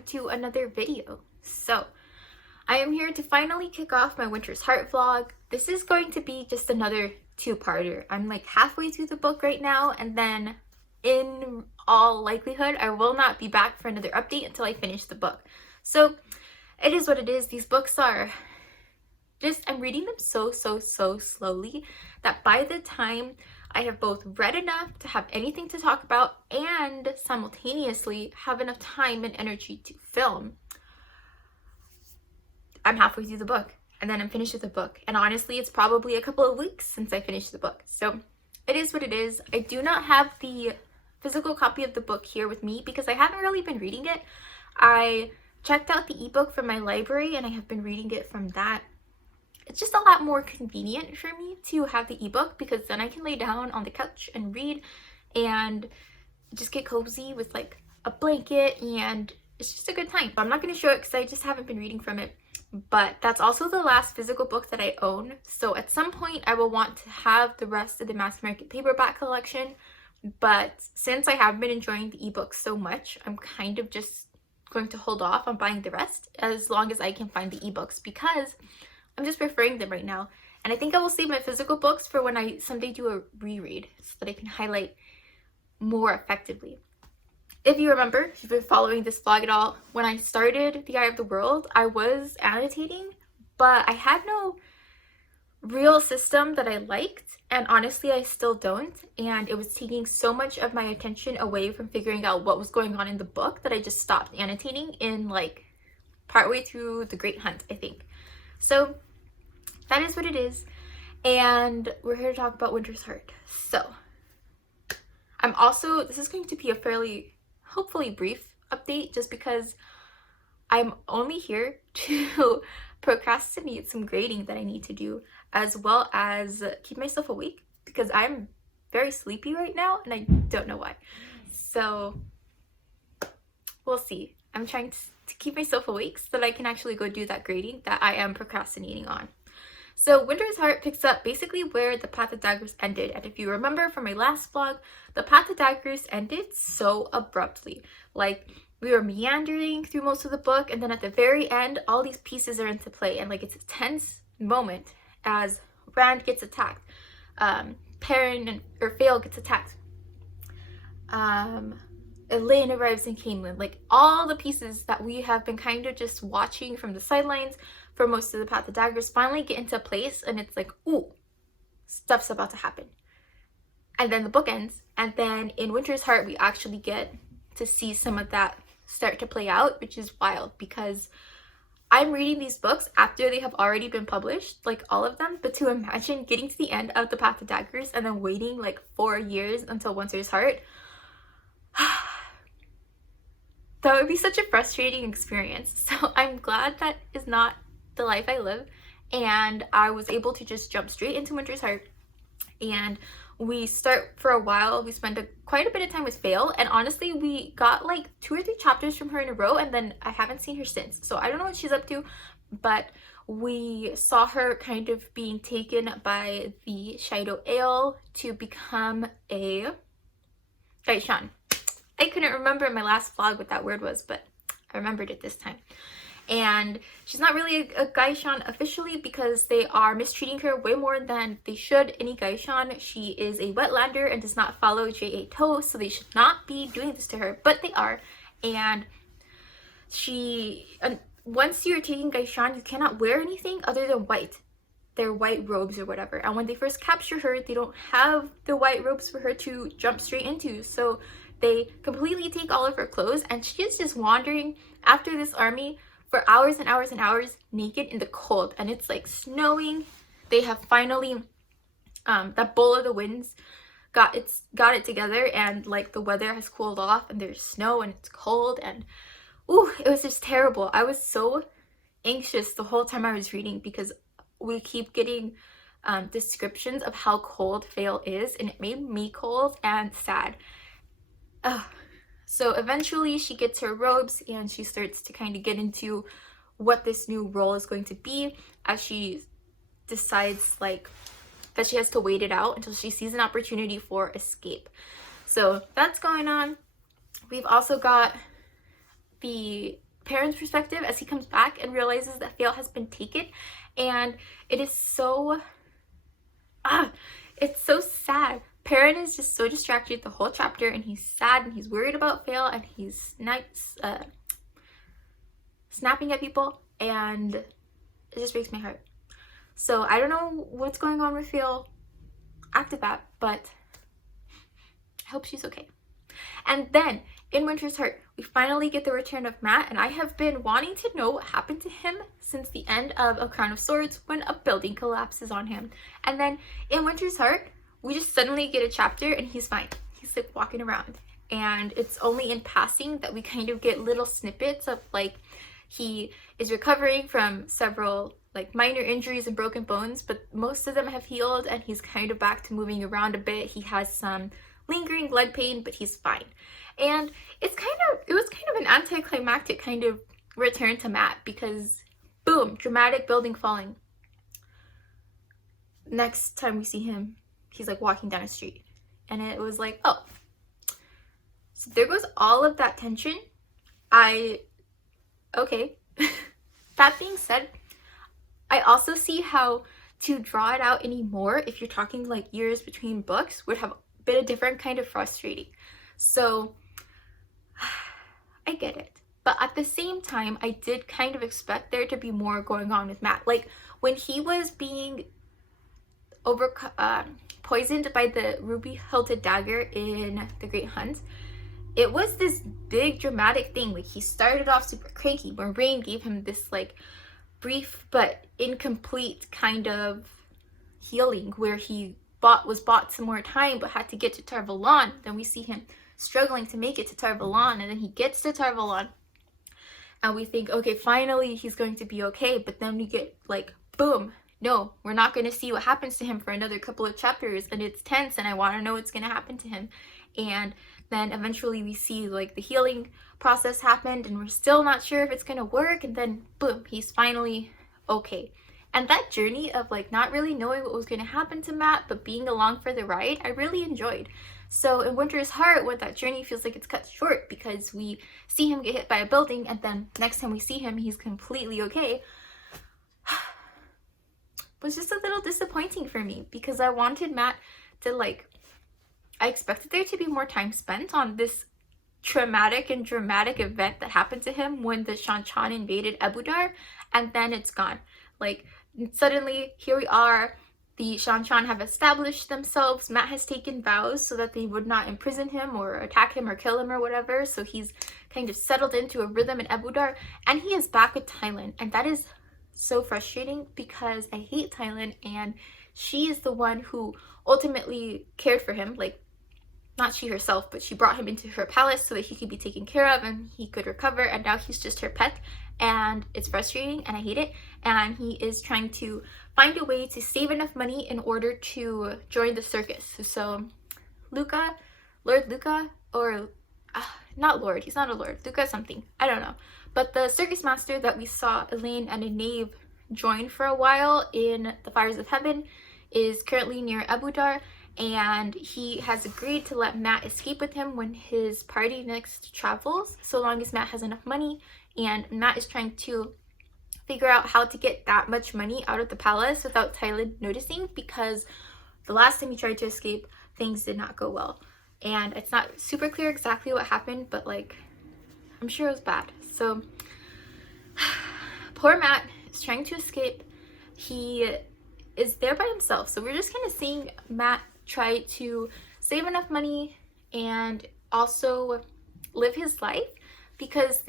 welcome to another video. So I am here to finally kick off my Winter's Heart vlog. This is going to be just another two-parter. I'm like halfway through the book right now, and then in all likelihood I will not be back for another update until I finish the book. So it is what it is. These books are just, I'm reading them so slowly that by the time I have both read enough to have anything to talk about and simultaneously have enough time and energy to film, I'm halfway through the book and then I'm finished with the book. And honestly, it's probably a couple of weeks since I finished the book. So it is what it is. I do not have the physical copy of the book here with me because I haven't really been reading it. I checked out the ebook from my library and I have been reading it from that. It's just a lot more convenient for me to have the ebook because then I can lay down on the couch and read and just get cozy with like a blanket, and it's just a good time. I'm not going to show it because I just haven't been reading from it, but that's also the last physical book that I own. So at some point I will want to have the rest of the mass market paperback collection, but since I have been enjoying the ebook so much, I'm kind of just going to hold off on buying the rest as long as I can find the ebooks because I'm just preferring them right now. And I think I will save my physical books for when I someday do a reread so that I can highlight more effectively. If you remember, if you've been following this vlog at all, when I started The Eye of the World, I was annotating, but I had no real system that I liked, and honestly I still don't, and it was taking so much of my attention away from figuring out what was going on in the book that I just stopped annotating in like partway through The Great Hunt, I think. So that is what it is, and we're here to talk about Winter's Heart. So this is going to be a fairly, hopefully brief update just because I'm only here to procrastinate some grading that I need to do, as well as keep myself awake because I'm very sleepy right now and I don't know why. So we'll see. I'm trying to keep myself awake so that I can actually go do that grading that I am procrastinating on. So Winter's Heart picks up basically where the Path of Daggers ended. And if you remember from my last vlog, the Path of Daggers ended so abruptly. Like, we were meandering through most of the book, and then at the very end, all these pieces are into play. And like, it's a tense moment as Rand gets attacked. Perrin or Fael gets attacked. Elaine arrives in Camelin. Like, all the pieces that we have been kind of just watching from the sidelines for most of the Path of Daggers finally get into place, and it's like, ooh, stuff's about to happen. And then the book ends, and then in Winter's Heart we actually get to see some of that start to play out, which is wild because I'm reading these books after they have already been published, like all of them, but to imagine getting to the end of the Path of Daggers and then waiting like 4 years until Winter's Heart, that would be such a frustrating experience. So I'm glad that is not the life I live, and I was able to just jump straight into Winter's Heart. And we start for a while, we spend quite a bit of time with Fael, and honestly we got like 2 or 3 chapters from her in a row, and then I haven't seen her since. So I don't know what she's up to, but we saw her kind of being taken by the Shido Ale to become a Gaishan. I couldn't remember in my last vlog what that word was, but I remembered it this time. And she's not really a Gaishan officially because they are mistreating her way more than they should. Any Gaishan, she is a wetlander and does not follow J.A. Toe, so they should not be doing this to her, but they are. And once you're taking Gaishan, you cannot wear anything other than white. Their white robes or whatever. And when they first capture her, they don't have the white robes for her to jump straight into, so they completely take all of her clothes, and she is just wandering after this army for hours and hours and hours naked in the cold, and it's like snowing. They have finally that bowl of the winds got it together, and like the weather has cooled off and there's snow and it's cold, and ooh, it was just terrible. I was so anxious the whole time I was reading because we keep getting descriptions of how cold Fael is, and it made me cold and sad. So eventually she gets her robes and she starts to kind of get into what this new role is going to be, as she decides like that she has to wait it out until she sees an opportunity for escape. So that's going on. We've also got the Perrin's perspective as he comes back and realizes that Fail has been taken, and it is so it's so sad. Perrin is just so distracted the whole chapter, and he's sad and he's worried about Fail, and he's snapping at people, and it just breaks my heart. So I don't know what's going on with Fail after that, but I hope she's okay. And then in Winter's Heart, we finally get the return of Matt, and I have been wanting to know what happened to him since the end of A Crown of Swords when a building collapses on him. And then in Winter's Heart, we just suddenly get a chapter and he's fine. He's like walking around, and it's only in passing that we kind of get little snippets of like he is recovering from several like minor injuries and broken bones, but most of them have healed and he's kind of back to moving around a bit. He has some lingering leg pain, but he's fine. And it was kind of an anticlimactic kind of return to Matt, because boom, dramatic building falling. Next time we see him, he's like walking down a street, and it was like, oh, so there goes all of that tension. Okay. That being said, I also see how to draw it out anymore, if you're talking like years between books, would have been a different kind of frustrating. So I get it. But at the same time, I did kind of expect there to be more going on with Matt. Like when he was being poisoned by the ruby-hilted dagger in The Great Hunt, it was this big dramatic thing. Like he started off super cranky when Rain gave him this like brief but incomplete kind of healing where he was bought some more time but had to get to Tar Valon. Then we see him struggling to make it to Tar Valon, and then he gets to Tar Valon and we think, okay, finally he's going to be okay. But then we get like, boom, no, we're not going to see what happens to him for another couple of chapters, and it's tense and I want to know what's going to happen to him. And then eventually we see like the healing process happened and we're still not sure if it's going to work, and then boom, he's finally okay. And that journey of like not really knowing what was going to happen to Matt but being along for the ride, I really enjoyed. So in Winter's Heart, when that journey feels like it's cut short because we see him get hit by a building and then next time we see him he's completely okay, was just a little disappointing for me, because I wanted Matt to like, I expected there to be more time spent on this traumatic and dramatic event that happened to him when the Shan-Chan invaded Ebudar, and then it's gone. Like suddenly here we are, the Shan-Chan have established themselves, Matt has taken vows so that they would not imprison him or attack him or kill him or whatever, so he's kind of settled into a rhythm in Ebudar, and he is back with Tylin, and that is so frustrating because I hate Tylin, and she is the one who ultimately cared for him. Like, not she herself, but she brought him into her palace so that he could be taken care of and he could recover, and now he's just her pet, and it's frustrating and I hate it. And he is trying to find a way to save enough money in order to join the circus. So Luca, Lord Luca, or not Lord, he's not a Lord, Luca something, I don't know. But the circus master that we saw Elaine and Enave join for a while in the Fires of Heaven is currently near Ebudar, and he has agreed to let Matt escape with him when his party next travels, so long as Matt has enough money. And Matt is trying to figure out how to get that much money out of the palace without Tylin noticing, because the last time he tried to escape, things did not go well. And it's not super clear exactly what happened, but like, I'm sure it was bad. So poor Matt is trying to escape. He is there by himself, so we're just kind of seeing Matt try to save enough money and also live his life, because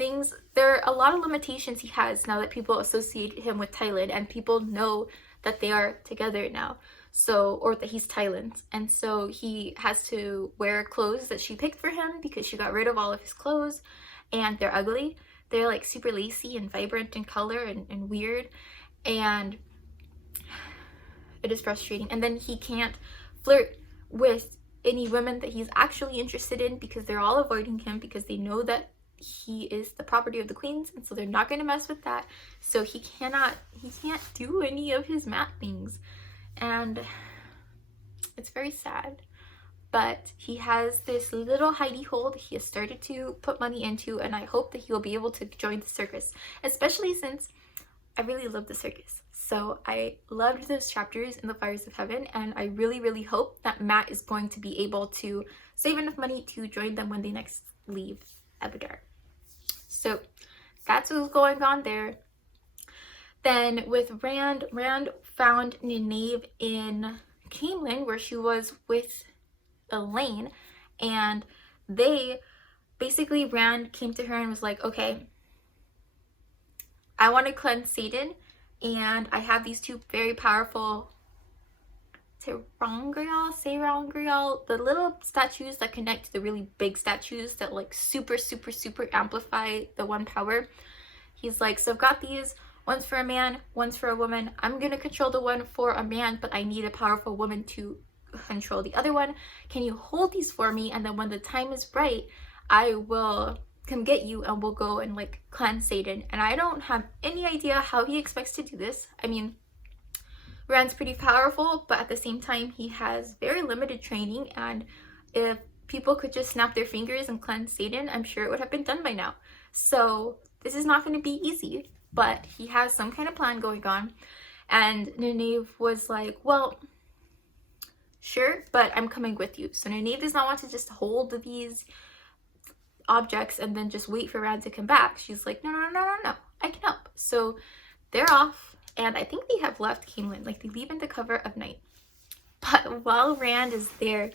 there are a lot of limitations he has now that people associate him with Tylin, and people know that they are together now, so, or that he's Tylin's, and so he has to wear clothes that she picked for him because she got rid of all of his clothes, and they're ugly. They're like super lacy and vibrant in color and weird, and it is frustrating. And then he can't flirt with any women that he's actually interested in because they're all avoiding him because they know that he is the property of the queens, and so they're not going to mess with that. So he can't do any of his Matt things, and it's very sad. but he has this little hidey hole that he has started to put money into, and I hope that he will be able to join the circus, especially since I really love the circus. So I loved those chapters in the Fires of Heaven, and I really, really hope that Matt is going to be able to save enough money to join them when they next leave Abadar. So that's what's going on there. Then with Rand found Nynaeve in Camelin, where she was with Elaine, and they basically, Rand came to her and was like, okay, I want to cleanse Satan, and I have these two very powerful Serangrial, the little statues that connect to the really big statues that like super amplify the one power. He's like, so I've got these, one's for a man, one's for a woman. I'm gonna control the one for a man, but I need a powerful woman to control the other one. Can you hold these for me? And then when the time is right, I will come get you and we'll go and like cleanse Satan. And I don't have any idea how he expects to do this. I mean, Rand's pretty powerful, but at the same time, he has very limited training, and if people could just snap their fingers and cleanse Satan, I'm sure it would have been done by now. So this is not going to be easy, but he has some kind of plan going on. And Nynaeve was like, well, sure, but I'm coming with you. So Nynaeve does not want to just hold these objects and then just wait for Rand to come back. She's like, no, I can help. So they're off. And I think they have left Camelin, like they leave in the cover of night. But while Rand is there,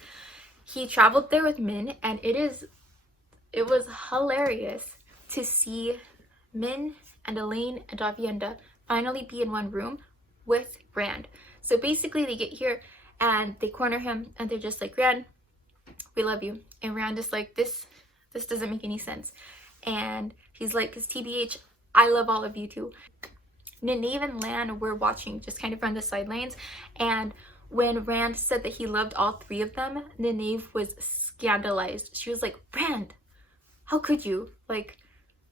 he traveled there with Min, and it was hilarious to see Min and Elaine and Avienda finally be in one room with Rand. So basically they get here and they corner him and they're just like, Rand, we love you. And Rand is like, this doesn't make any sense. And he's like, because TBH, I love all of you too. Nynaeve and Lan were watching just kind of from the sidelines, and when Rand said that he loved all three of them, Nynaeve was scandalized. She was like, Rand, how could you? Like,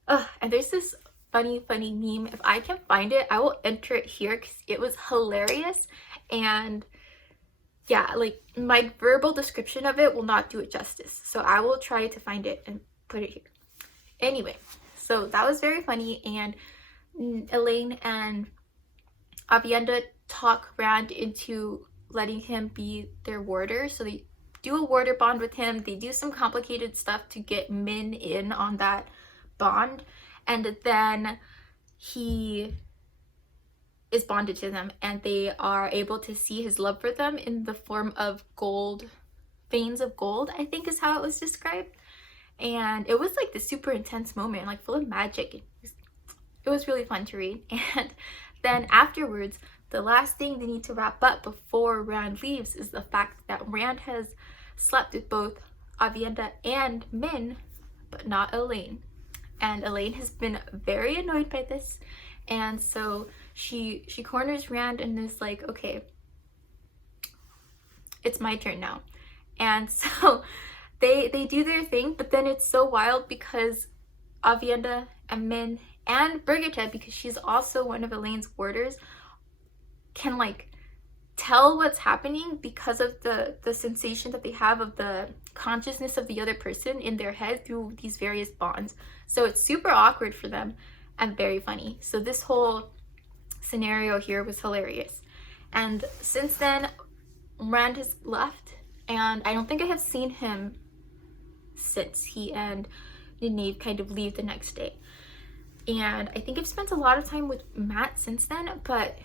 ugh. And there's this funny meme. If I can find it, I will enter it here because it was hilarious. And yeah, like my verbal description of it will not do it justice. So I will try to find it and put it here. Anyway, so that was very funny, and Elaine and Avienda talk Rand into letting him be their warder. So they do a warder bond with him. They do some complicated stuff to get Min in on that bond. And then he is bonded to them, and they are able to see his love for them in the form of gold, veins of gold, I think is how it was described. And it was like this super intense moment, like full of magic. It was really fun to read. And then afterwards, the last thing they need to wrap up before Rand leaves is the fact that Rand has slept with both Avienda and Min, but not Elaine. And Elaine has been very annoyed by this. And so she corners Rand and is like, okay, it's my turn now. And so they do their thing, but then it's so wild because Avienda and Min and Brigitte, because she's also one of Elaine's warders, can like tell what's happening because of the sensation that they have of the consciousness of the other person in their head through these various bonds. So it's super awkward for them and very funny. So this whole scenario here was hilarious. And since then, Rand has left, and I don't think I have seen him since he and Nynaeve kind of leave the next day. And I think I've spent a lot of time with Matt since then, but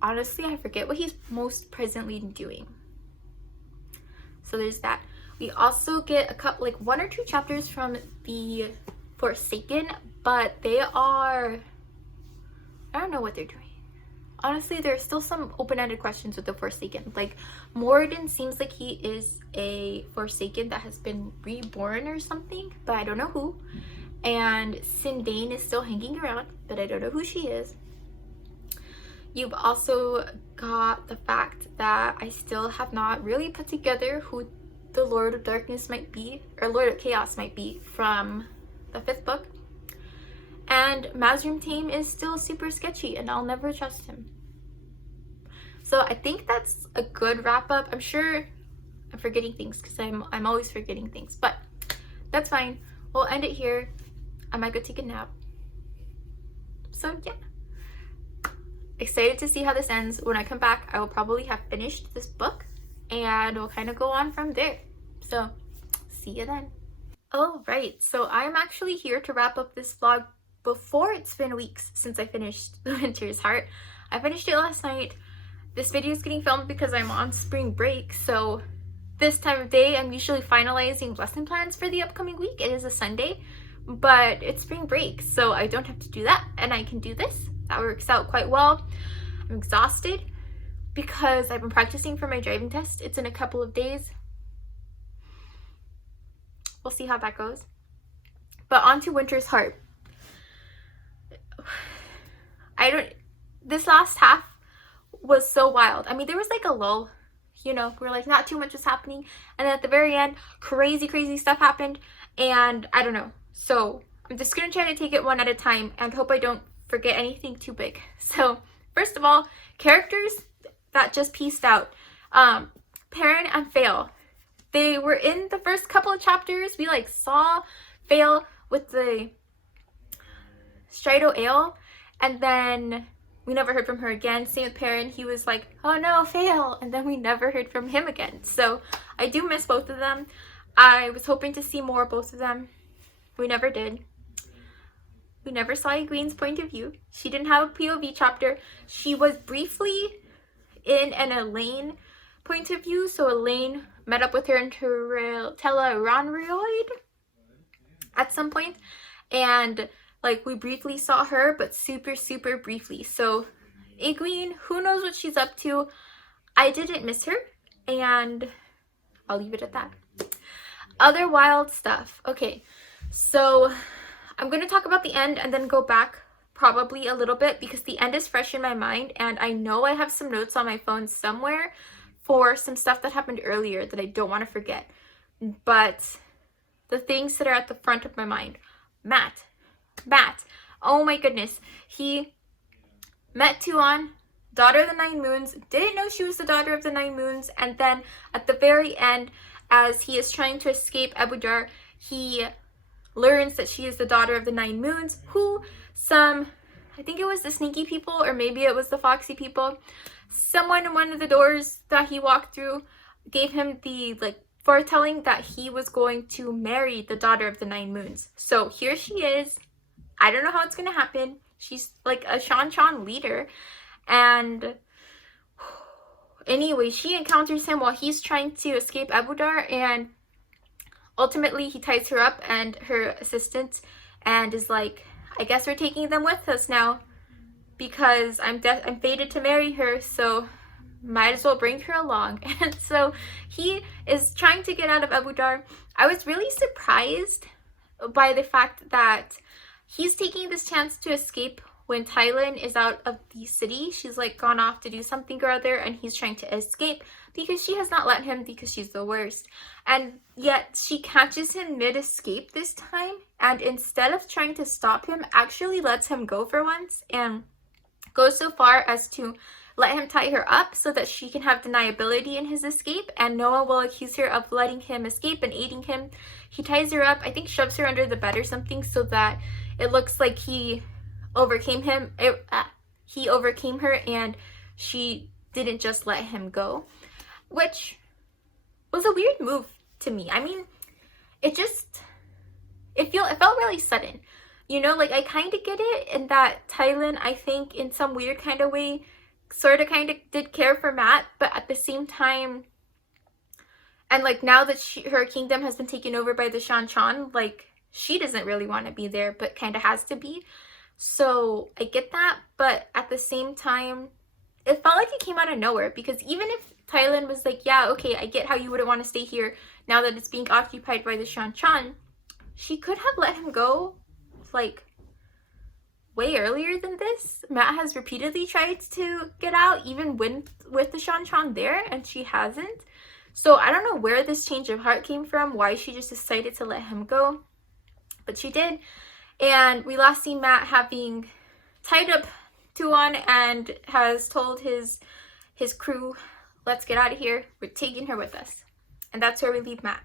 honestly, I forget what he's most presently doing. So there's that. We also get a couple, like 1 or 2 chapters from the Forsaken, but they are, I don't know what they're doing. Honestly, there's still some open-ended questions with the Forsaken. Like, Moradin seems like he is a Forsaken that has been reborn or something, but I don't know who. And Sindane is still hanging around, but I don't know who she is. You've also got the fact that I still have not really put together who the Lord of Darkness might be, or Lord of Chaos might be, from the 5th book. And Mazrim Tame is still super sketchy, and I'll never trust him. So I think that's a good wrap up. I'm sure forgetting things because I'm always forgetting things, but that's fine. We'll end it here. I might go take a nap. So yeah, excited to see how this ends. When I come back, I will probably have finished this book and we'll kind of go on from there. So see you then. All right, so I'm actually here to wrap up this vlog before it's been weeks since I finished The Winter's Heart. I finished it last night. This video is getting filmed because I'm on spring break, so this time of day I'm usually finalizing lesson plans for the upcoming week. It is a Sunday, but it's spring break, so I don't have to do that and I can do this. That works out quite well. I'm exhausted because I've been practicing for my driving test. It's in a couple of days. We'll see how that goes. But on to Winter's Heart. This last half was so wild. I mean, there was like a lull, you know, where like not too much was happening. And then at the very end, crazy stuff happened. And I don't know. So I'm just going to try to take it one at a time and hope I don't forget anything too big. So first of all, characters that just pieced out. Perrin and Fail. They were in the first couple of chapters. We like saw Fail with the Strido Ale, and then we never heard from her again. Same with Perrin. He was like, oh no, Fail, and then we never heard from him again. So I do miss both of them. I was hoping to see more of both of them. We never did. We never saw Egwene's point of view. She didn't have a POV chapter. She was briefly in an Elaine point of view. So Elaine met up with her in Tel'aran'rhiod at some point, and like we briefly saw her, but super briefly. So Egwene, who knows what she's up to. I didn't miss her, and I'll leave it at that. Other wild stuff. Okay, so I'm going to talk about the end and then go back probably a little bit because the end is fresh in my mind, and I know I have some notes on my phone somewhere for some stuff that happened earlier that I don't want to forget. But the things that are at the front of my mind. Matt. Oh my goodness. He met Tuon, daughter of the Nine Moons, didn't know she was the daughter of the Nine Moons, and then at the very end, as he is trying to escape Ebudar, he learns that she is the daughter of the Nine Moons, who I think it was the sneaky people, or maybe it was the foxy people, someone in one of the doors that he walked through gave him the like foretelling that he was going to marry the daughter of the Nine Moons. So here she is. I don't know how it's gonna happen. She's like a Shan leader, and anyway, she encounters him while he's trying to escape Ebudar, and ultimately he ties her up and her assistant and is like, I guess we're taking them with us now because I'm fated to marry her, so might as well bring her along. And so he is trying to get out of Ebudar. I was really surprised by the fact that he's taking this chance to escape when Tylin is out of the city. She's like gone off to do something or other, and he's trying to escape because she has not let him because she's the worst. And yet she catches him mid-escape this time, and instead of trying to stop him, actually lets him go for once and goes so far as to let him tie her up so that she can have deniability in his escape and no one will accuse her of letting him escape and aiding him. He ties her up, I think shoves her under the bed or something so that it looks like he overcame him. He overcame her and she didn't just let him go, which was a weird move to me. I mean, it felt really sudden. You know, like I kind of get it in that Tylin, I think in some weird kind of way, sort of kind of did care for Matt, but at the same time, and like now that her kingdom has been taken over by the Shan, like she doesn't really want to be there, but kind of has to be. So I get that, but at the same time, it felt like it came out of nowhere, because even if Tylin was like, yeah, okay, I get how you wouldn't want to stay here now that it's being occupied by the Shan, she could have let him go like way earlier than this. Matt has repeatedly tried to get out, even with the Shan there, and she hasn't. So I don't know where this change of heart came from, why she just decided to let him go, but she did. And we last see Matt having tied up Tuon and has told his crew, let's get out of here, we're taking her with us. And that's where we leave Matt.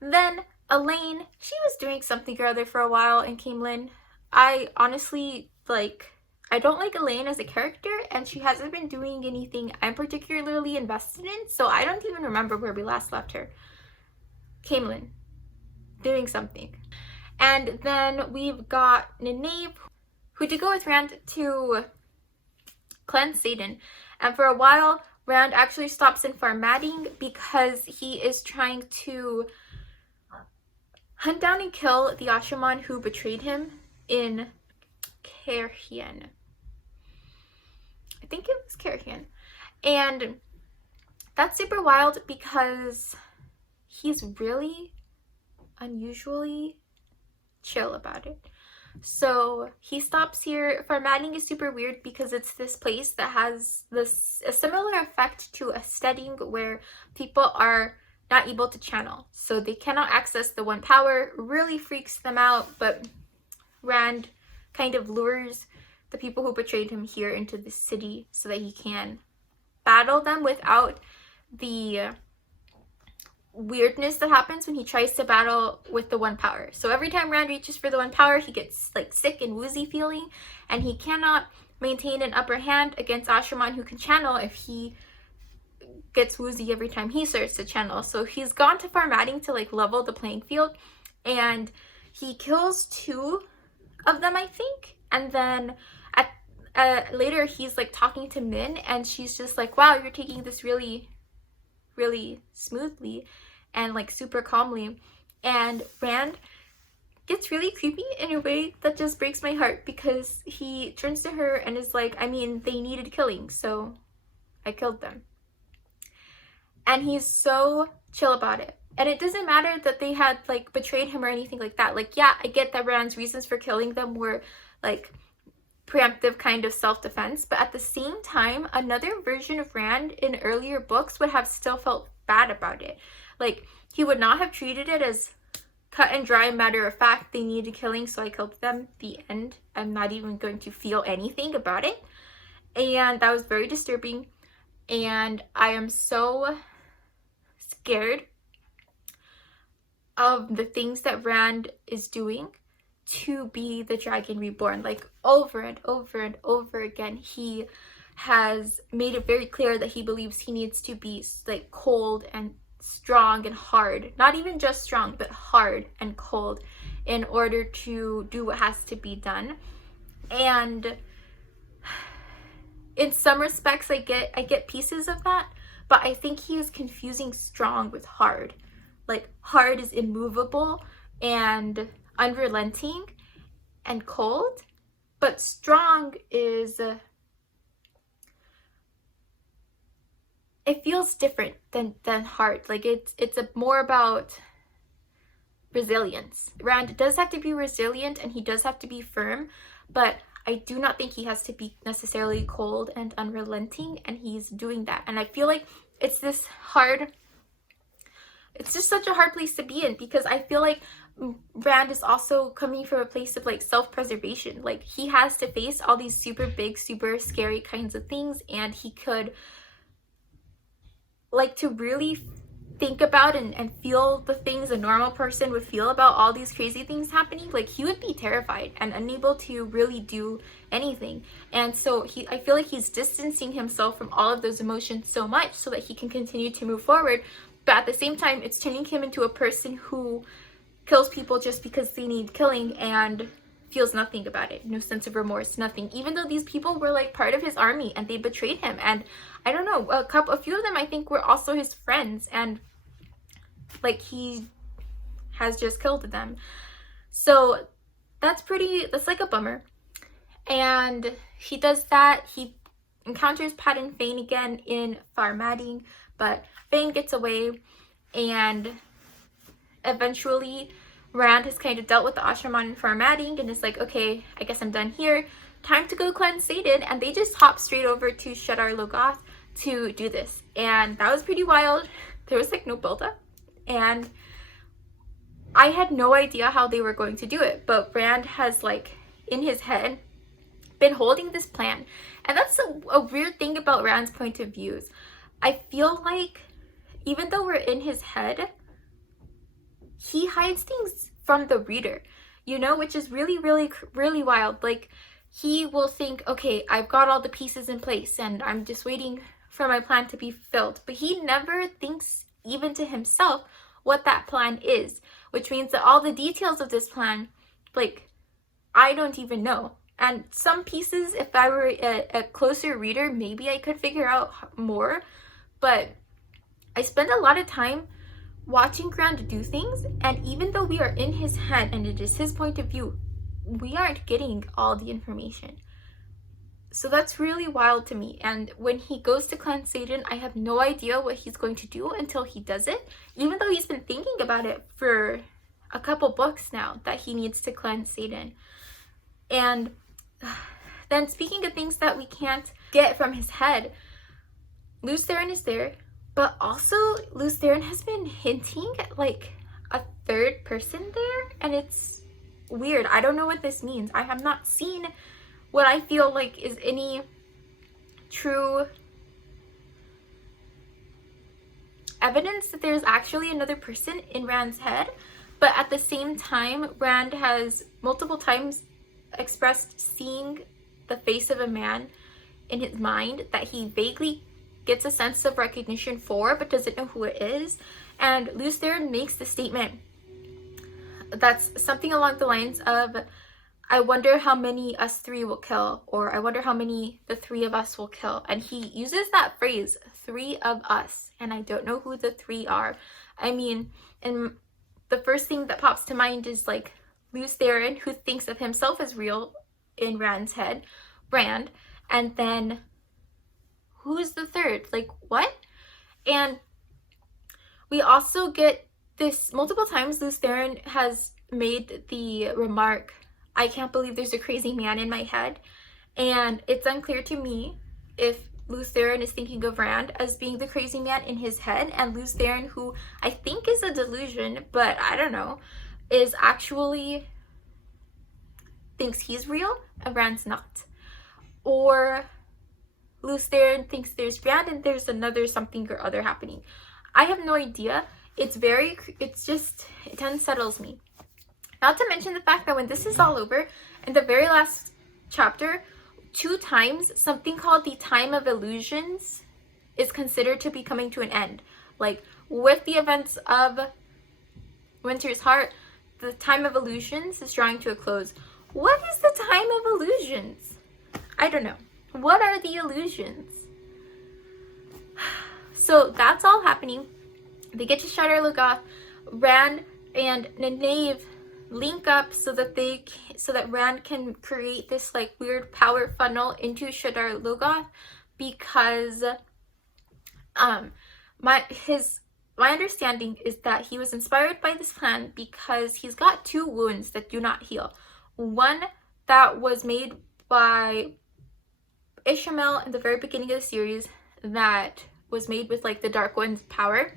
Then Elaine, she was doing something or other for a while in Camelin. I honestly, I don't like Elaine as a character, and she hasn't been doing anything I'm particularly invested in, so I don't even remember where we last left her. Camelin, doing something. And then we've got Nynaeve, who did go with Rand to cleanse Satan. And for a while, Rand actually stops in Farmading because he is trying to hunt down and kill the Ashaman who betrayed him in Cairhien. I think it was Cairhien. And that's super wild because he's really unusually chill about it. So he stops here. Farmading is super weird because it's this place that has a similar effect to a steading where people are not able to channel. So they cannot access the one power. Really freaks them out, but Rand kind of lures the people who betrayed him here into the city so that he can battle them without the weirdness that happens when he tries to battle with the one power. So every time Rand reaches for the one power, he gets sick and woozy feeling, and he cannot maintain an upper hand against Ashaman who can channel if he gets woozy every time he starts to channel. So he's gone to Farmading to level the playing field, and he kills 2 of them, I think. And then later he's talking to Min, and she's just like, wow, you're taking this really, really smoothly and super calmly. And Rand gets really creepy in a way that just breaks my heart, because he turns to her and is like, I mean, they needed killing, so I killed them. And he's so chill about it. And it doesn't matter that they had betrayed him or anything like that. Yeah, I get that Rand's reasons for killing them were preemptive kind of self-defense, but at the same time, another version of Rand in earlier books would have still felt bad about it. He would not have treated it as cut and dry, matter of fact, they needed killing, so I killed them, the end. I'm not even going to feel anything about it. And that was very disturbing. And I am so scared of the things that Rand is doing to be the Dragon Reborn. Over and over and over again, he has made it very clear that he believes he needs to be cold and strong and hard. Not even just strong, but hard and cold in order to do what has to be done. And in some respects, I get pieces of that, but I think he is confusing strong with hard. Hard is immovable and unrelenting and cold, but strong is it feels different than hard. It's more about resilience. Rand does have to be resilient and he does have to be firm, but I do not think he has to be necessarily cold and unrelenting, and he's doing that. And I feel like it's just such a hard place to be in, because I feel like Rand is also coming from a place of self-preservation. He has to face all these super big, super scary kinds of things, and he could to really think about and feel the things a normal person would feel about all these crazy things happening. He would be terrified and unable to really do anything. And so I feel like he's distancing himself from all of those emotions so much so that he can continue to move forward. But at the same time, it's turning him into a person who kills people just because they need killing and feels nothing about it. No sense of remorse, nothing. Even though these people were part of his army and they betrayed him. And I don't know, a few of them I think were also his friends, and he has just killed them. So that's a bummer. And he does that. He encounters Pat and Fane again in Farmading, but Fane gets away, and eventually Rand has kind of dealt with the Ashaman in Farmading and is okay, I guess I'm done here. Time to go cleanse Satan, and they just hop straight over to Shadar Logoth to do this. And that was pretty wild. There was no build-up, and I had no idea how they were going to do it, but Rand has in his head been holding this plan. And that's a weird thing about Rand's point of views. I feel even though we're in his head, he hides things from the reader, you know, which is really, really, really wild. Like, he will think, okay, I've got all the pieces in place and I'm just waiting for my plan to be filled. But he never thinks, even to himself, what that plan is, which means that all the details of this plan, like, I don't even know. And some pieces, if I were a closer reader, maybe I could figure out more. But I spend a lot of time watching Grand do things, and even though we are in his head and it is his point of view, we aren't getting all the information. So that's really wild to me. And when he goes to cleanse Satan, I have no idea what he's going to do until he does it, even though he's been thinking about it for a couple books now, that he needs to cleanse Satan. And then, speaking of things that we can't get from his head, Lews Therin is there, but also Lews Therin has been hinting at like a third person there, and it's weird. I don't know what this means. I have not seen what I feel like is any true evidence that there's actually another person in Rand's head, but at the same time, Rand has multiple times expressed seeing the face of a man in his mind that he vaguely gets a sense of recognition for, but doesn't know who it is. And Lews Therin makes the statement that's something along the lines of, I wonder how many us three will kill, or I wonder how many the three of us will kill. And he uses that phrase, three of us, and I don't know who the three are. I mean, and the first thing that pops to mind is like Lews Therin, who thinks of himself as real in Rand's head, Rand, and then who's the third? Like, what? And we also get this multiple times. Lews Therin has made the remark, I can't believe there's a crazy man in my head. And it's unclear to me if Lews Therin is thinking of Rand as being the crazy man in his head, and Lews Therin, who I think is a delusion, but I don't know, is actually thinks he's real and Rand's not. Or Lews Therin thinks there's Rand and there's another something or other happening. I have no idea. It unsettles me. Not to mention the fact that when this is all over, in the very last chapter, 2 times, something called the Time of Illusions is considered to be coming to an end. Like, with the events of Winter's Heart, the Time of Illusions is drawing to a close. What is the Time of Illusions? I don't know. What are the illusions? So that's all happening. They get to Shadar Logoth. Rand and Nynaeve link up so that Rand can create this like weird power funnel into Shadar Logoth, because my understanding is that he was inspired by this plan because he's got 2 wounds that do not heal. One that was made by Ishamael in the very beginning of the series, that was made with like the Dark One's power,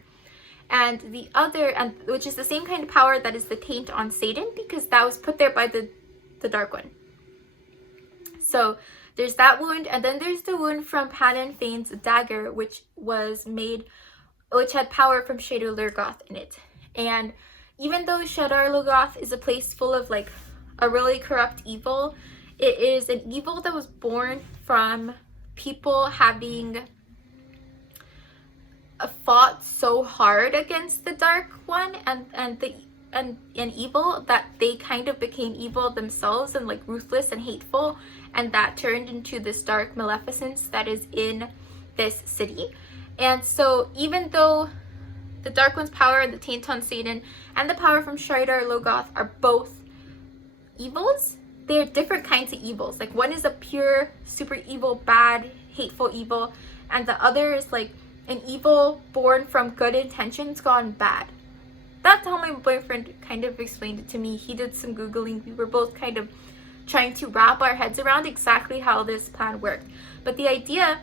and the other, and which is the same kind of power that is the taint on Satan, because that was put there by the Dark One. So there's that wound, and then there's the wound from Padan Fane's dagger, which had power from Shadar Logoth in it. And even though Shadar Logoth is a place full of like a really corrupt evil, it is an evil that was born from people having fought so hard against the Dark One and evil that they kind of became evil themselves and like ruthless and hateful, and that turned into this dark maleficence that is in this city. And so even though the Dark One's power and the taint on Satan and the power from Shadar Logoth are both evils, they're different kinds of evils. Like, one is a pure, super evil, bad, hateful evil, and the other is like an evil born from good intentions gone bad. That's how my boyfriend kind of explained it to me. He did some Googling. We were both kind of trying to wrap our heads around exactly how this plan worked. But the idea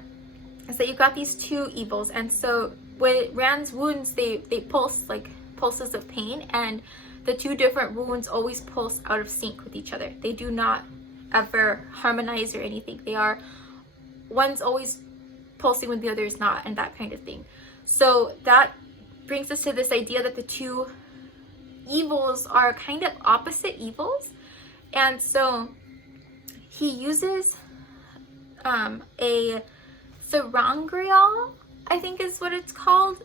is that you've got these 2 evils, and so with Rand's wounds, they pulse like pulses of pain, and the 2 different wounds always pulse out of sync with each other. They do not ever harmonize or anything. One's always pulsing when the other is not, and that kind of thing. So that brings us to this idea that the two evils are kind of opposite evils. And so he uses a sarangrial, I think is what it's called,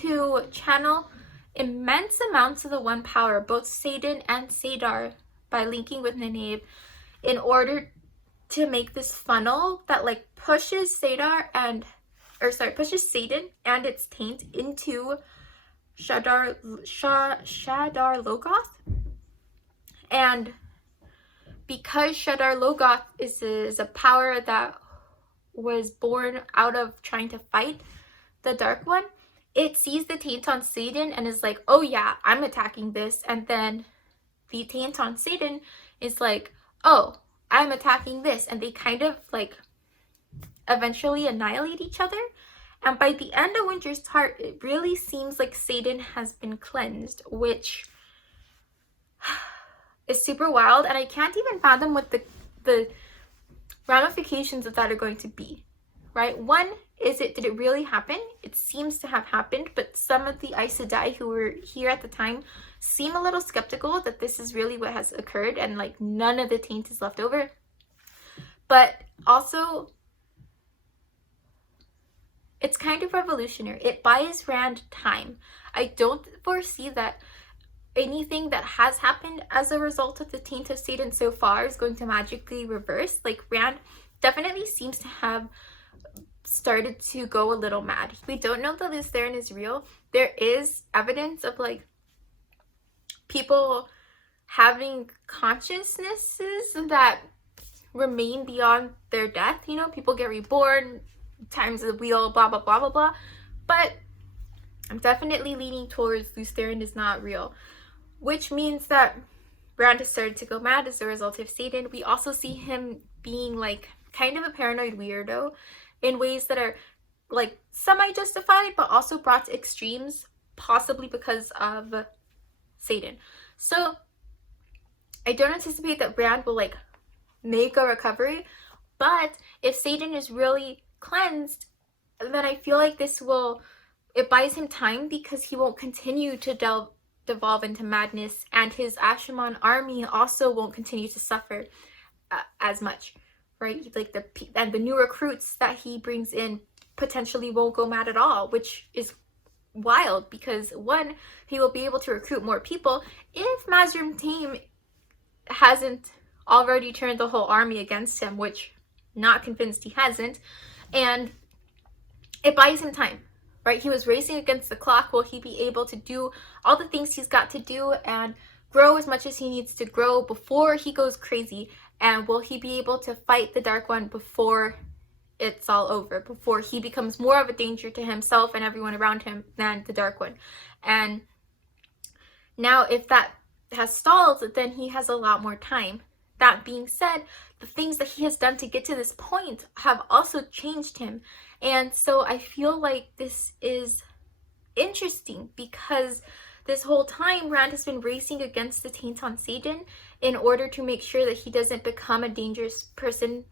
to channel immense amounts of the one power, both Satan and Sadar, by linking with Nynaeve, in order to make this funnel that like pushes Satan and its taint into Shadar Logoth. And because Shadar Logoth is a power that was born out of trying to fight the Dark One, it sees the taint on Satan and is like, oh yeah, I'm attacking this. And then the taint on Satan is like, oh, I'm attacking this. And they kind of like eventually annihilate each other. And by the end of Winter's Heart, it really seems like Satan has been cleansed, which is super wild. And I can't even fathom what the ramifications of that are going to be, right? One, did it really happen? It seems to have happened, but some of the Aes Sedai who were here at the time seem a little skeptical that this is really what has occurred and like none of the taint is left over. But also, it's kind of revolutionary. It buys Rand time. I don't foresee that anything that has happened as a result of the taint of Satan so far is going to magically reverse. Like, Rand definitely seems to have started to go a little mad. We don't know that Lutheran is real. There is evidence of like people having consciousnesses that remain beyond their death. You know, people get reborn, times of the wheel, blah blah blah blah blah. But I'm definitely leaning towards Lutheran is not real, which means that Rand has started to go mad as a result of Satan. We also see him being like kind of a paranoid weirdo in ways that are like semi-justified, but also brought to extremes, possibly because of Satan. So I don't anticipate that Rand will like make a recovery, but if Satan is really cleansed, then I feel like it buys him time because he won't continue to devolve into madness, and his Asha'man army also won't continue to suffer as much, right? Like the new recruits that he brings in potentially won't go mad at all, which is wild because one, he will be able to recruit more people if Mazrim Taim hasn't already turned the whole army against him, which not convinced he hasn't, and it buys him time. Right, he was racing against the clock. Will he be able to do all the things he's got to do and grow as much as he needs to grow before he goes crazy? And will he be able to fight the Dark One before it's all over, before he becomes more of a danger to himself and everyone around him than the Dark One? And now if that has stalled, then he has a lot more time. That being said, the things that he has done to get to this point have also changed him. And so I feel like this is interesting because this whole time Rand has been racing against the taint on Satan in order to make sure that he doesn't become a dangerous person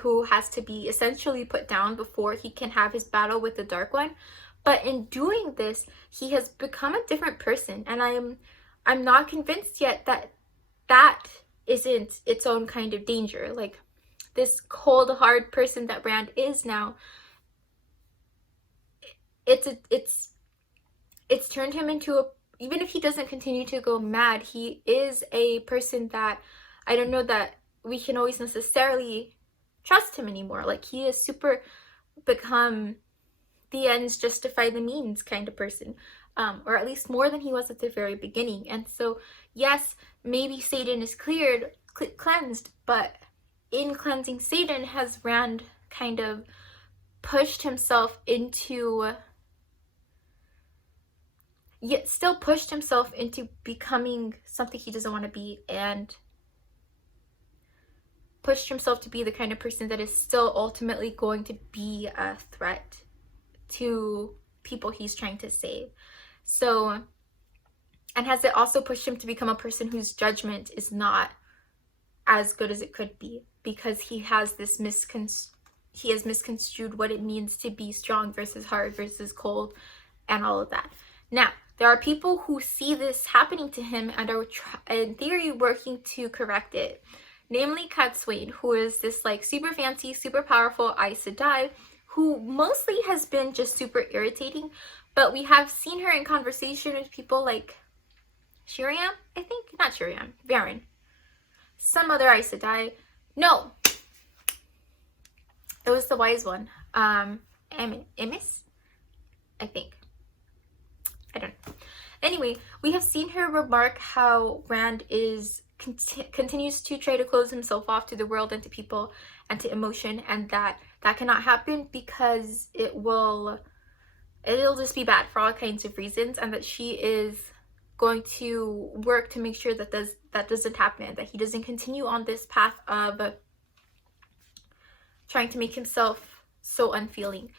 who has to be essentially put down before he can have his battle with the Dark One. But in doing this, he has become a different person, and I'm not convinced yet that isn't its own kind of danger. Like, this cold, hard person that Rand is now, it's turned him into even if he doesn't continue to go mad, he is a person that I don't know that we can always necessarily trust him anymore. Like, he is super become the ends justify the means kind of person, or at least more than he was at the very beginning. And so yes, maybe Satan is cleansed, but in cleansing Satan, has Rand kind of pushed himself into, yet still pushed himself into becoming something he doesn't want to be, and pushed himself to be the kind of person that is still ultimately going to be a threat to people he's trying to save. So, and has it also pushed him to become a person whose judgment is not as good as it could be, because he has this misconstrued what it means to be strong versus hard versus cold and all of that. Now, there are people who see this happening to him and are, in theory, working to correct it. Namely, Cutswain, who is this like super fancy, super powerful Aes Sedai, who mostly has been just super irritating. But we have seen her in conversation with people like Shiriam, I think? Not Shiriam, Varen. Some other Aes Sedai. No! It was the wise one. Emis? I think. I don't know. Anyway, we have seen her remark how Rand continues to try to close himself off to the world and to people and to emotion, and that cannot happen because it'll just be bad for all kinds of reasons, and that she is going to work to make sure that that doesn't happen, that he doesn't continue on this path of trying to make himself so unfeeling.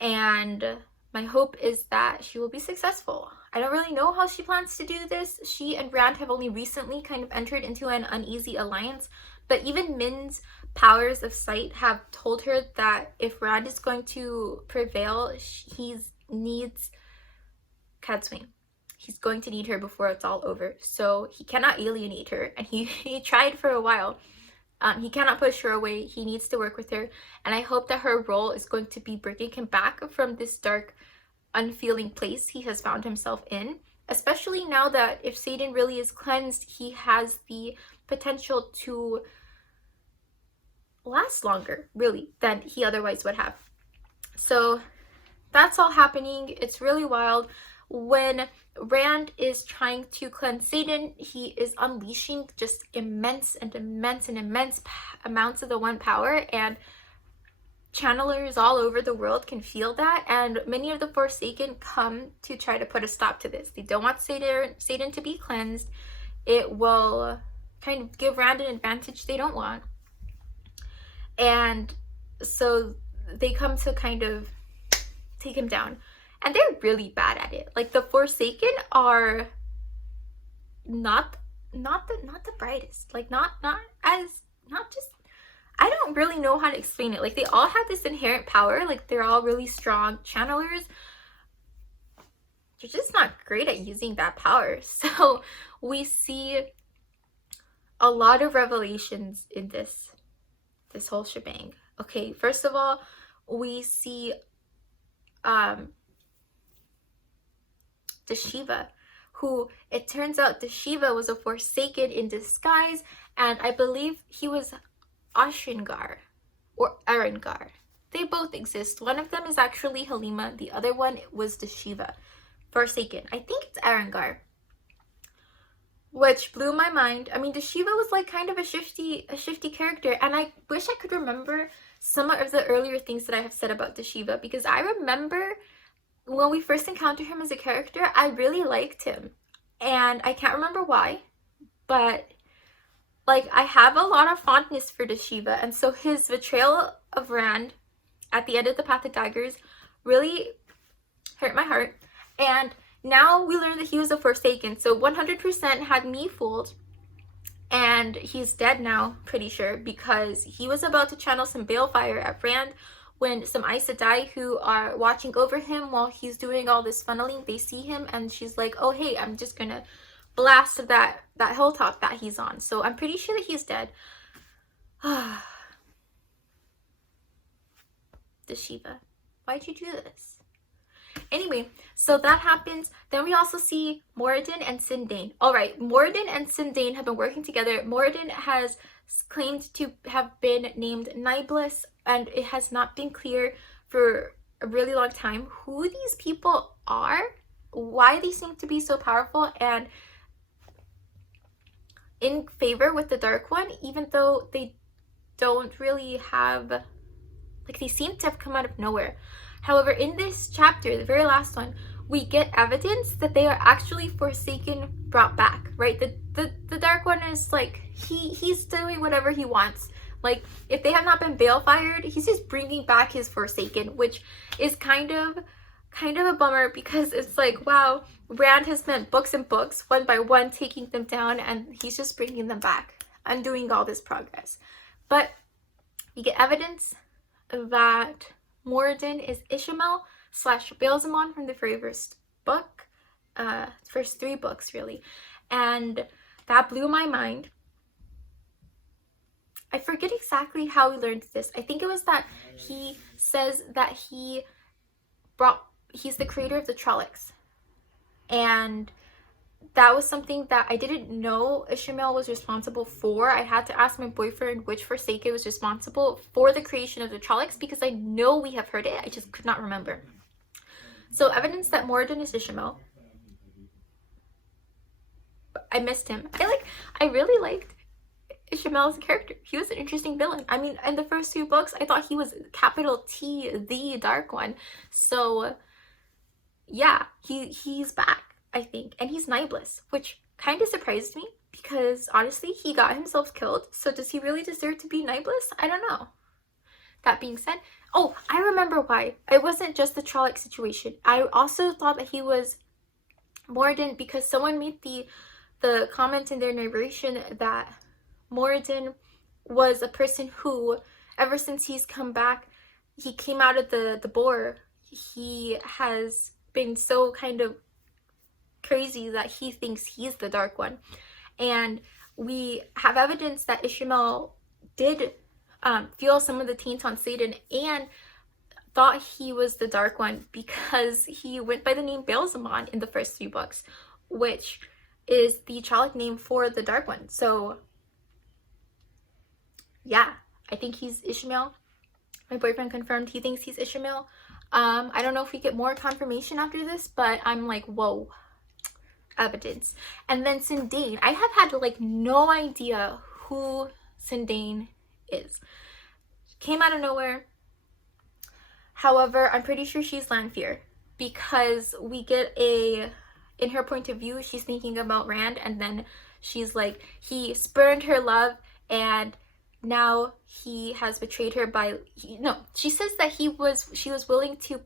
And my hope is that she will be successful. I don't really know how she plans to do this. She and Rand have only recently kind of entered into an uneasy alliance, but even Min's powers of sight have told her that if Rand is going to prevail, he needs Cutswain. He's going to need her before it's all over. So he cannot alienate her, and he tried for a while. He cannot push her away. He needs to work with her, and I hope that her role is going to be bringing him back from this dark, unfeeling place he has found himself in, especially now that if Satan really is cleansed, he has the potential to last longer, really, than he otherwise would have. So that's all happening. It's really wild. When Rand is trying to cleanse Satan, he is unleashing just immense amounts of the one power, and channelers all over the world can feel that, and many of the Forsaken come to try to put a stop to this. They don't want Satan to be cleansed. It will kind of give Rand an advantage they don't want. And so they come to kind of take him down. And they're really bad at it. Like, the Forsaken are not the brightest. Like, not just, I don't really know how to explain it. Like, they all have this inherent power. Like, they're all really strong channelers. They're just not great at using that power. So we see a lot of revelations in this whole shebang. Okay, first of all, we see Shiva, who it turns out Shiva was a Forsaken in disguise, and I believe he was Ashringar or Arengar. They both exist. One of them is actually Halima, the other one was Shiva, Forsaken. I think it's Arengar, which blew my mind. I mean, Shiva was like kind of a shifty character, and I wish I could remember some of the earlier things that I have said about Shiva, because I remember when we first encountered him as a character, I really liked him, and I can't remember why, but like, I have a lot of fondness for Shiva, and so his betrayal of Rand at the end of the Path of Daggers really hurt my heart. And now we learn that he was a Forsaken, so 100% had me fooled, and he's dead now, pretty sure, because he was about to channel some balefire at Rand when some Aes Sedai who are watching over him while he's doing all this funneling, they see him, and she's like, oh hey, I'm just gonna blast that hilltop that he's on. So I'm pretty sure that he's dead. Shiva, why'd you do this? Anyway, so that happens. Then we also see Moradin and Sindain. Alright, Moradin and Sindain have been working together. Moradin has claimed to have been named Nibelus, and it has not been clear for a really long time who these people are, why they seem to be so powerful and in favor with the Dark One, even though they don't really have, like, they seem to have come out of nowhere. However, in this chapter, the very last one, we get evidence that they are actually Forsaken brought back, right? The Dark One is like, he's doing whatever he wants. Like, if they have not been balefired, he's just bringing back his Forsaken, which is kind of a bummer, because it's like, wow, Rand has spent books and books, one by one, taking them down, and he's just bringing them back, undoing all this progress. But we get evidence that Moradin is Ishamael / Baelzamon from the very first book, first 3 books really, and that blew my mind. I forget exactly how we learned this. I think it was that he says that he's the creator of the Trollocs, and that was something that I didn't know Ishmael was responsible for. I had to ask my boyfriend which Forsaken was responsible for the creation of the Trollocs, because I know we have heard it, I just could not remember. So evidence that Moradin is Ishmael. I missed him. I really liked Ishmael as a character. He was an interesting villain. I mean, in the first 2 books, I thought he was capital T, the Dark One. So yeah, he's back, I think, and he's knightless, which kind of surprised me, because honestly, he got himself killed. So does he really deserve to be knightless? I don't know. That being said, oh, I remember why. It wasn't just the Trolloc situation. I also thought that he was Moradin because someone made the comment in their narration that Moradin was a person who, ever since he's come back, he came out of the boar, he has been so kind of crazy that he thinks he's the Dark One. And we have evidence that Ishmael did feel some of the taint on Satan and thought he was the Dark One, because he went by the name Beelzemon in the first 3 books, which is the Trolloc name for the Dark One. So yeah, I think he's Ishmael. My boyfriend confirmed he thinks he's Ishmael. I don't know if we get more confirmation after this, but I'm like, whoa, evidence. And then Sindane. I have had like no idea who Sindane is. Came out of nowhere. However, I'm pretty sure she's Lanfear, because we get in her point of view, she's thinking about Rand, and then she's like, he spurned her love, and now he has betrayed her by, she says that she was willing to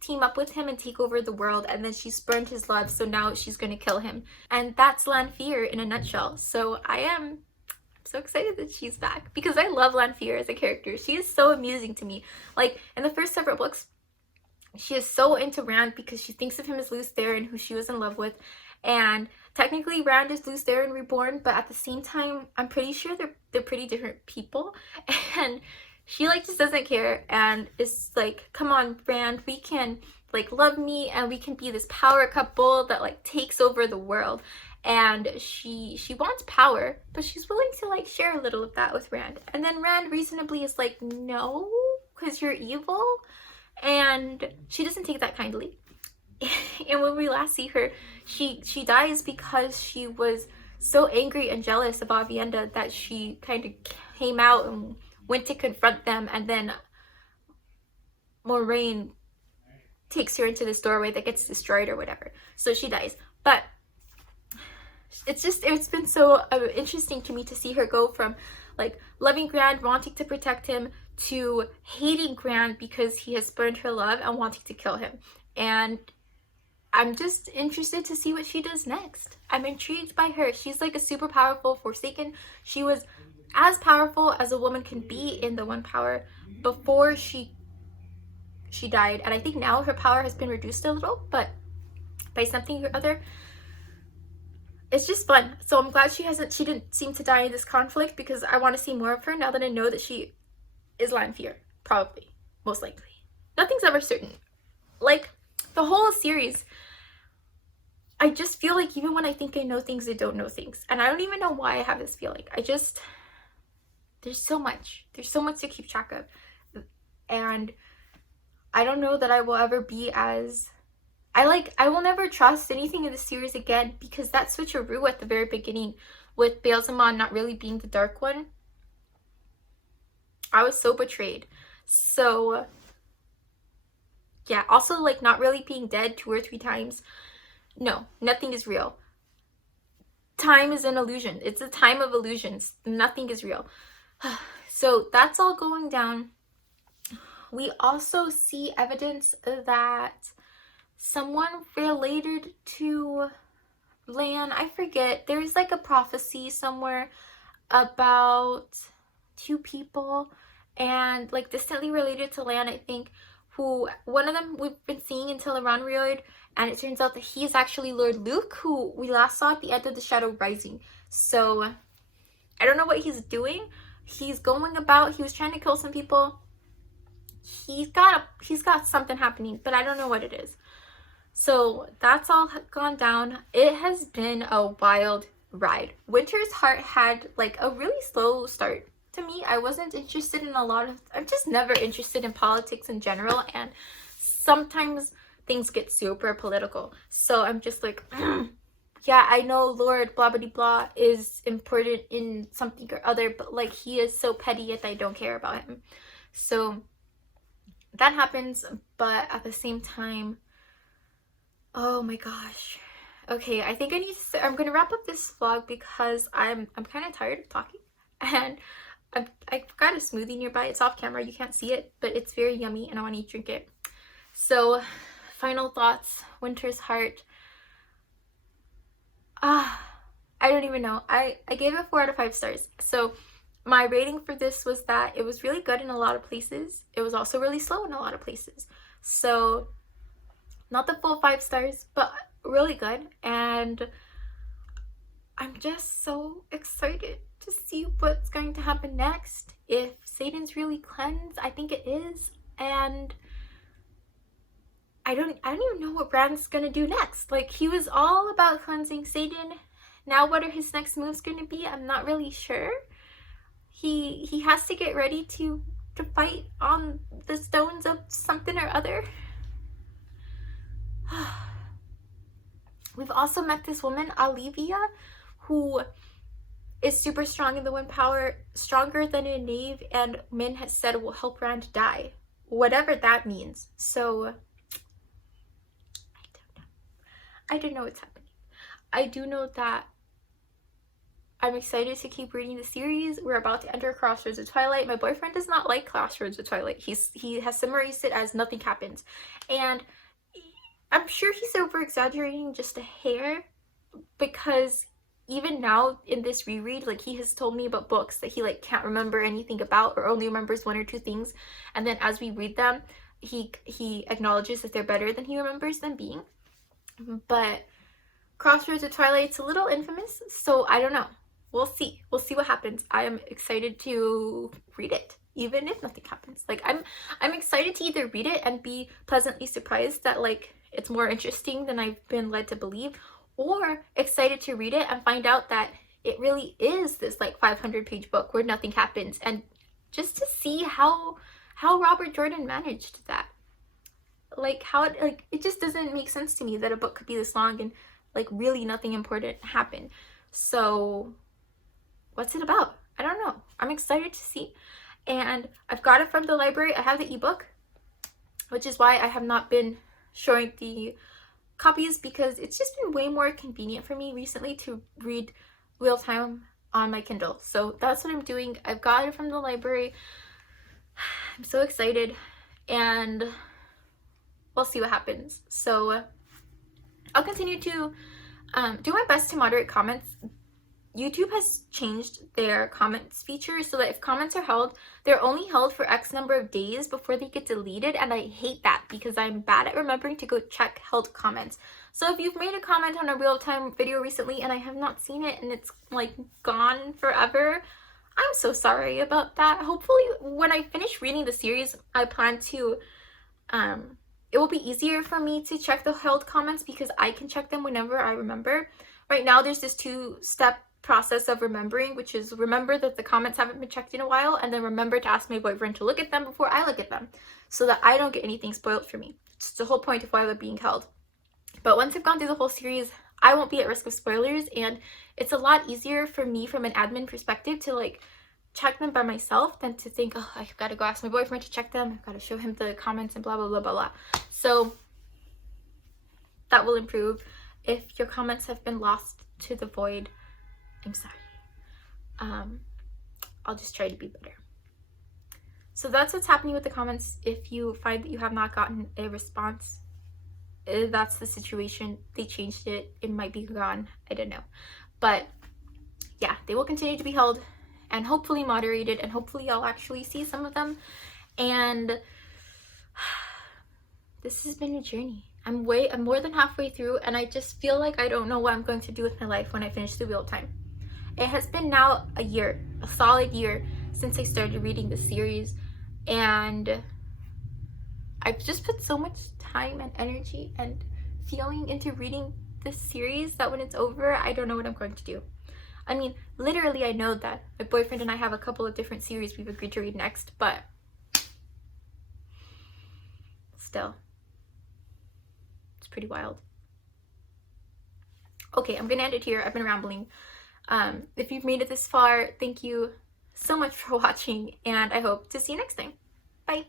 team up with him and take over the world, and then she spurned his love, so now she's going to kill him. And that's Lanfear in a nutshell. So I am so excited that she's back, because I love Lanfear as a character. She is so amusing to me. Like, in the first several books, she is so into Rand because she thinks of him as Luce Theron, who she was in love with. And technically Rand is Luce Theron reborn, but at the same time, I'm pretty sure they're pretty different people. And she like just doesn't care and is like, come on, Rand, we can like love me and we can be this power couple that like takes over the world. And she wants power, but she's willing to like share a little of that with Rand. And then Rand reasonably is like, no, because you're evil. And she doesn't take that kindly. And when we last see her, she dies because she was so angry and jealous of Aviendha that she kind of came out and went to confront them, and then Moraine takes her into this doorway that gets destroyed or whatever. So she dies. But it's been so interesting to me to see her go from like loving Grand, wanting to protect him, to hating Grand because he has spurned her love and wanting to kill him. And I'm just interested to see what she does next. I'm intrigued by her. She's like a super powerful Forsaken. She was as powerful as a woman can be in the One Power before she died. And I think now her power has been reduced a little, but by something or other. It's just fun. So I'm glad she didn't seem to die in this conflict, because I want to see more of her now that I know that she is Lanfear. Probably. Most likely. Nothing's ever certain. Like, the whole series, I just feel like even when I think I know things, I don't know things. And I don't even know why I have this feeling. There's so much. There's so much to keep track of. And I don't know that I will ever be as... I will never trust anything in the series again, because that switcheroo at the very beginning with Beelzemon not really being the Dark One, I was so betrayed. So yeah, also like not really being dead 2 or 3 times. No, nothing is real. Time is an illusion. It's a time of illusions. Nothing is real. So that's all going down. We also see evidence that someone related to Lan, I forget, there's like a prophecy somewhere about 2 people, and like distantly related to Lan, I think, who, one of them we've been seeing until Referral, and it turns out that he is actually Lord Luke, who we last saw at the end of the Shadow Rising. So I don't know what he's doing. He's going about, he was trying to kill some people. He's got something happening, but I don't know what it is. So that's all gone down. It has been a wild ride. Winter's Heart had like a really slow start to me. I wasn't interested in a lot of, I'm just never interested in politics in general, and sometimes things get super political. So I'm just like, yeah, I know Lord blah blah blah is important in something or other, but like he is so petty and I don't care about him. So that happens, but at the same time, oh my gosh. Okay, I think I need to, I'm gonna wrap up this vlog because I'm kind of tired of talking, and I've got a smoothie nearby. It's off camera, you can't see it, but it's very yummy and I want to drink it. So final thoughts, Winter's Heart. I don't even know. I gave it 4 out of 5 stars. So my rating for this was that it was really good in a lot of places. It was also really slow in a lot of places. So not the full 5 stars, but really good. And I'm just so excited to see what's going to happen next. If Satan's really cleansed, I think it is. And I don't even know what Brand's gonna do next. Like, he was all about cleansing Satan. Now what are his next moves gonna be? I'm not really sure. He has to get ready to fight on the stones of something or other. We've also met this woman, Olivia, who is super strong in the wind power, stronger than a knave, and Min has said will help Rand die. Whatever that means. So I don't know what's happening. I do know that I'm excited to keep reading the series. We're about to enter Crossroads of Twilight. My boyfriend does not like Crossroads of Twilight. He has summarized it as nothing happens. And I'm sure he's over exaggerating just a hair, because even now in this reread, like, he has told me about books that he like can't remember anything about, or only remembers 1 or 2 things, and then as we read them he acknowledges that they're better than he remembers them being. But Crossroads of Twilight's a little infamous, so I don't know. We'll see what happens. I am excited to read it, even if nothing happens. Like, I'm excited to either read it and be pleasantly surprised that like it's more interesting than I've been led to believe, or excited to read it and find out that it really is this like 500-page book where nothing happens, and just to see how Robert Jordan managed that. Like, how it just doesn't make sense to me that a book could be this long and like really nothing important happened. So what's it about? I don't know. I'm excited to see. And I've got it from the library. I have the ebook, which is why I have not been showing the copies, because it's just been way more convenient for me recently to read real time on my Kindle. So that's what I'm doing. I've got it from the library. I'm so excited, and we'll see what happens. So I'll continue to do my best to moderate comments. YouTube has changed their comments feature so that if comments are held, they're only held for X number of days before they get deleted, and I hate that because I'm bad at remembering to go check held comments. So if you've made a comment on a real-time video recently and I have not seen it and it's like gone forever, I'm so sorry about that. Hopefully when I finish reading the series, I plan to it will be easier for me to check the held comments because I can check them whenever I remember. Right now there's this 2-step process of remembering, which is remember that the comments haven't been checked in a while, and then remember to ask my boyfriend to look at them before I look at them, so that I don't get anything spoiled for me. It's the whole point of why they're being held. But once I've gone through the whole series, I won't be at risk of spoilers, and it's a lot easier for me from an admin perspective to like check them by myself than to think, oh, I've got to go ask my boyfriend to check them, I've got to show him the comments and blah blah blah blah blah. So that will improve. If your comments have been lost to the void, I'm sorry. I'll just try to be better. So that's what's happening with the comments. If you find that you have not gotten a response, that's the situation. They changed it. It might be gone. I don't know. But yeah, they will continue to be held and hopefully moderated, and hopefully I'll actually see some of them. And this has been a journey. I'm more than halfway through, and I just feel like I don't know what I'm going to do with my life when I finish the Wheel of Time. It has been now a year, a solid year, since I started reading the series, and I've just put so much time and energy and feeling into reading this series that when it's over, I don't know what I'm going to do. I mean, literally, I know that my boyfriend and I have a couple of different series we've agreed to read next, but still, it's pretty wild. Okay, I'm gonna end it here. I've been rambling. If you've made it this far, thank you so much for watching, and I hope to see you next time. Bye.